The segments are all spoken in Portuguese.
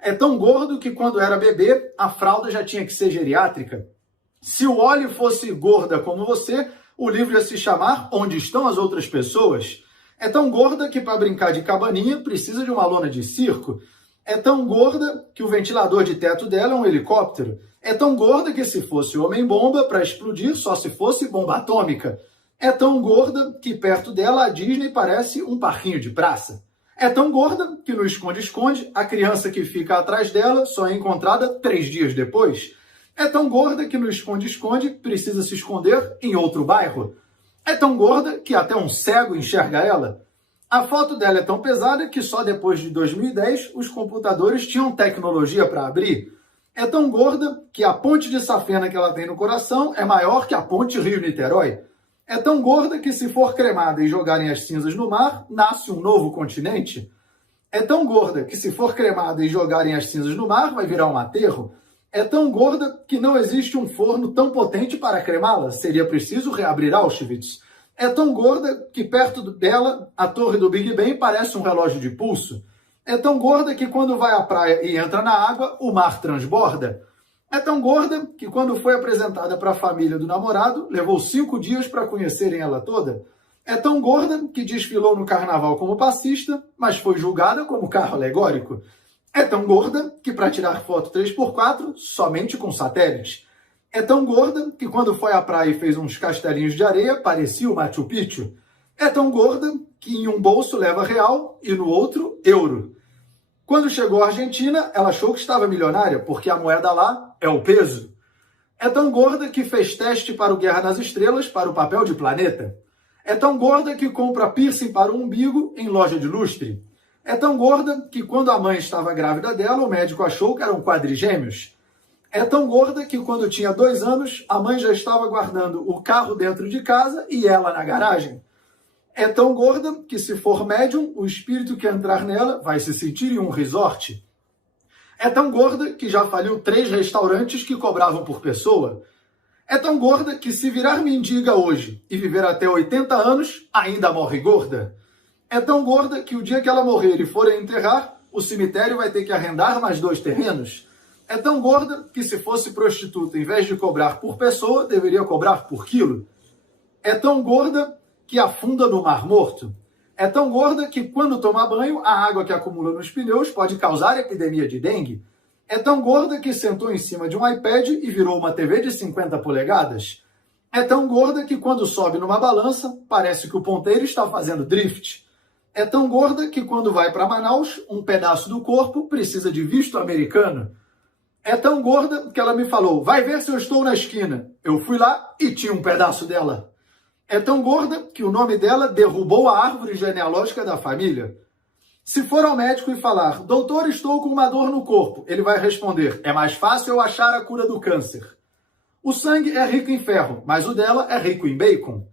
É tão gordo que quando era bebê, a fralda já tinha que ser geriátrica. Se o Wally fosse gorda como você, o livro ia se chamar Onde Estão as Outras Pessoas? É tão gorda que para brincar de cabaninha precisa de uma lona de circo. É tão gorda que o ventilador de teto dela é um helicóptero. É tão gorda que se fosse homem-bomba, para explodir só se fosse bomba atômica. É tão gorda que perto dela a Disney parece um parquinho de praça. É tão gorda que no esconde-esconde a criança que fica atrás dela só é encontrada 3 dias depois. É tão gorda que no esconde-esconde precisa se esconder em outro bairro. É tão gorda que até um cego enxerga ela. A foto dela é tão pesada que só depois de 2010 os computadores tinham tecnologia para abrir. É tão gorda que a ponte de safena que ela tem no coração é maior que a ponte Rio-Niterói. É tão gorda que se for cremada e jogarem as cinzas no mar, nasce um novo continente. É tão gorda que se for cremada e jogarem as cinzas no mar, vai virar um aterro. É tão gorda que não existe um forno tão potente para cremá-la, seria preciso reabrir Auschwitz. É tão gorda que perto dela a torre do Big Ben parece um relógio de pulso. É tão gorda que quando vai à praia e entra na água, o mar transborda. É tão gorda que quando foi apresentada para a família do namorado, levou 5 dias para conhecerem ela toda. É tão gorda que desfilou no carnaval como passista, mas foi julgada como carro alegórico. É tão gorda que para tirar foto 3x4, somente com satélite. É tão gorda que quando foi à praia e fez uns castelinhos de areia, parecia o Machu Picchu. É tão gorda que em um bolso leva real e no outro euro. Quando chegou à Argentina, ela achou que estava milionária, porque a moeda lá é o peso. É tão gorda que fez teste para o Guerra nas Estrelas para o papel de planeta. É tão gorda que compra piercing para o umbigo em loja de lustre. É tão gorda que quando a mãe estava grávida dela, o médico achou que eram quadrigêmeos. É tão gorda que quando tinha 2 anos, a mãe já estava guardando o carro dentro de casa e ela na garagem. É tão gorda que se for médium, o espírito que entrar nela vai se sentir em um resort. É tão gorda que já faliu 3 restaurantes que cobravam por pessoa. É tão gorda que se virar mendiga hoje e viver até 80 anos, ainda morre gorda. É tão gorda que o dia que ela morrer e forem enterrar, o cemitério vai ter que arrendar mais 2 terrenos. É tão gorda que se fosse prostituta, em vez de cobrar por pessoa, deveria cobrar por quilo. É tão gorda que afunda no Mar Morto. É tão gorda que quando toma banho, a água que acumula nos pneus pode causar epidemia de dengue. É tão gorda que sentou em cima de um iPad e virou uma TV de 50 polegadas. É tão gorda que quando sobe numa balança, parece que o ponteiro está fazendo drift. É tão gorda que quando vai para Manaus, um pedaço do corpo precisa de visto americano. É tão gorda que ela me falou, vai ver se eu estou na esquina. Eu fui lá e tinha um pedaço dela. É tão gorda que o nome dela derrubou a árvore genealógica da família. Se for ao médico e falar, doutor, estou com uma dor no corpo, ele vai responder, é mais fácil eu achar a cura do câncer. O sangue é rico em ferro, mas o dela é rico em bacon.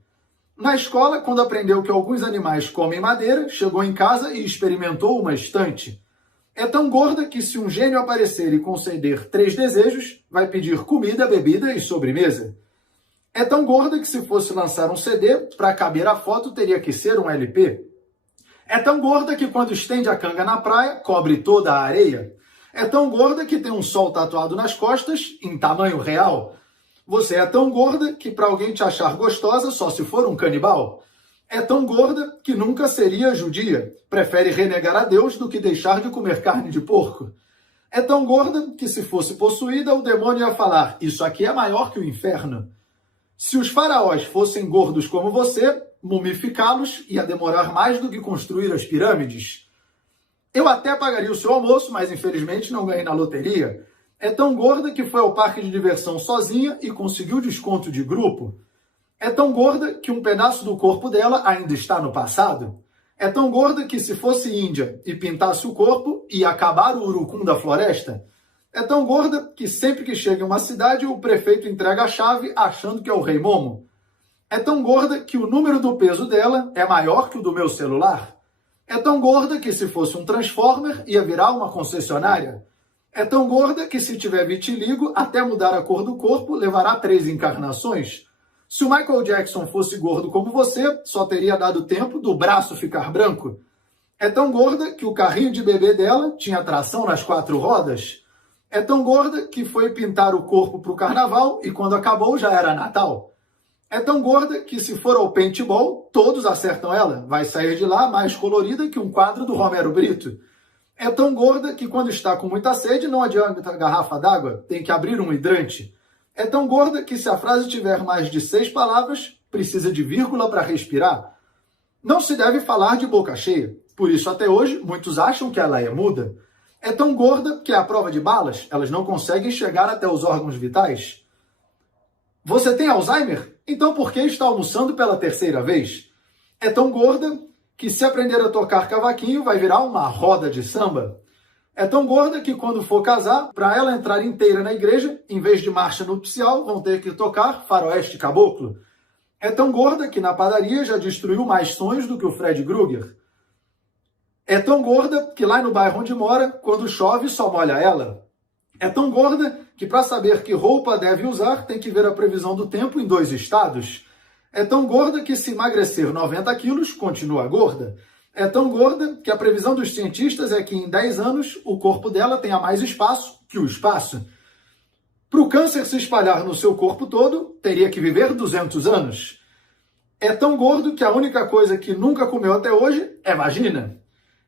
Na escola, quando aprendeu que alguns animais comem madeira, chegou em casa e experimentou uma estante. É tão gorda que se um gênio aparecer e conceder 3 desejos, vai pedir comida, bebida e sobremesa. É tão gorda que se fosse lançar um CD, para caber a foto teria que ser um LP. É tão gorda que quando estende a canga na praia, cobre toda a areia. É tão gorda que tem um sol tatuado nas costas, em tamanho real. Você é tão gorda que para alguém te achar gostosa só se for um canibal. É tão gorda que nunca seria judia. Prefere renegar a Deus do que deixar de comer carne de porco. É tão gorda que se fosse possuída, o demônio ia falar, isso aqui é maior que o inferno. Se os faraós fossem gordos como você, mumificá-los ia demorar mais do que construir as pirâmides. Eu até pagaria o seu almoço, mas infelizmente não ganhei na loteria. É tão gorda que foi ao parque de diversão sozinha e conseguiu desconto de grupo. É tão gorda que um pedaço do corpo dela ainda está no passado. É tão gorda que se fosse índia e pintasse o corpo, ia acabar o urucum da floresta. É tão gorda que sempre que chega em uma cidade, o prefeito entrega a chave achando que é o Rei Momo. É tão gorda que o número do peso dela é maior que o do meu celular. É tão gorda que se fosse um Transformer, ia virar uma concessionária. É tão gorda que se tiver vitiligo, até mudar a cor do corpo, levará 3 encarnações. Se o Michael Jackson fosse gordo como você, só teria dado tempo do braço ficar branco. É tão gorda que o carrinho de bebê dela tinha tração nas 4 rodas. É tão gorda que foi pintar o corpo para o carnaval e quando acabou já era Natal. É tão gorda que se for ao paintball, todos acertam ela. Vai sair de lá mais colorida que um quadro do Romero Brito. É tão gorda que quando está com muita sede não adianta a garrafa d'água, tem que abrir um hidrante. É tão gorda que se a frase tiver mais de 6 palavras, precisa de vírgula para respirar. Não se deve falar de boca cheia, por isso até hoje muitos acham que ela é muda. É tão gorda que à prova de balas, elas não conseguem chegar até os órgãos vitais. Você tem Alzheimer? Então por que está almoçando pela 3ª vez? É tão gorda que se aprender a tocar cavaquinho vai virar uma roda de samba. É tão gorda que quando for casar, para ela entrar inteira na igreja, em vez de marcha nupcial, vão ter que tocar faroeste caboclo. É tão gorda que na padaria já destruiu mais sonhos do que o Fred Krueger. É tão gorda que lá no bairro onde mora, quando chove só molha ela. É tão gorda que para saber que roupa deve usar, tem que ver a previsão do tempo em 2 estados. É tão gorda que se emagrecer 90 quilos, continua gorda. É tão gorda que a previsão dos cientistas é que em 10 anos o corpo dela tenha mais espaço que o espaço. Para o câncer se espalhar no seu corpo todo, teria que viver 200 anos. É tão gordo que a única coisa que nunca comeu até hoje é vagina.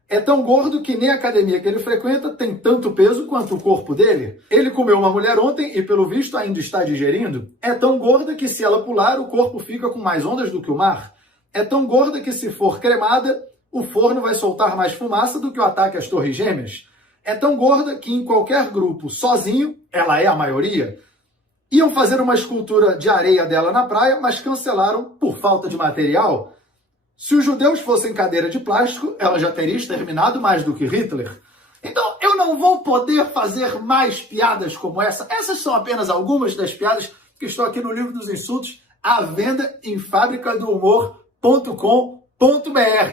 É tão gordo que nem a academia que ele frequenta tem tanto peso quanto o corpo dele. Ele comeu uma mulher ontem e, pelo visto, ainda está digerindo. É tão gorda que se ela pular, o corpo fica com mais ondas do que o mar. É tão gorda que se for cremada, o forno vai soltar mais fumaça do que o ataque às Torres Gêmeas. É tão gorda que em qualquer grupo, sozinho, ela é a maioria. Iam fazer uma escultura de areia dela na praia, mas cancelaram por falta de material. Se os judeus fossem cadeira de plástico, ela já teria exterminado mais do que Hitler. Então, eu não vou poder fazer mais piadas como essa. Essas são apenas algumas das piadas que estão aqui no livro dos insultos, à venda em fabricadohumor.com.br.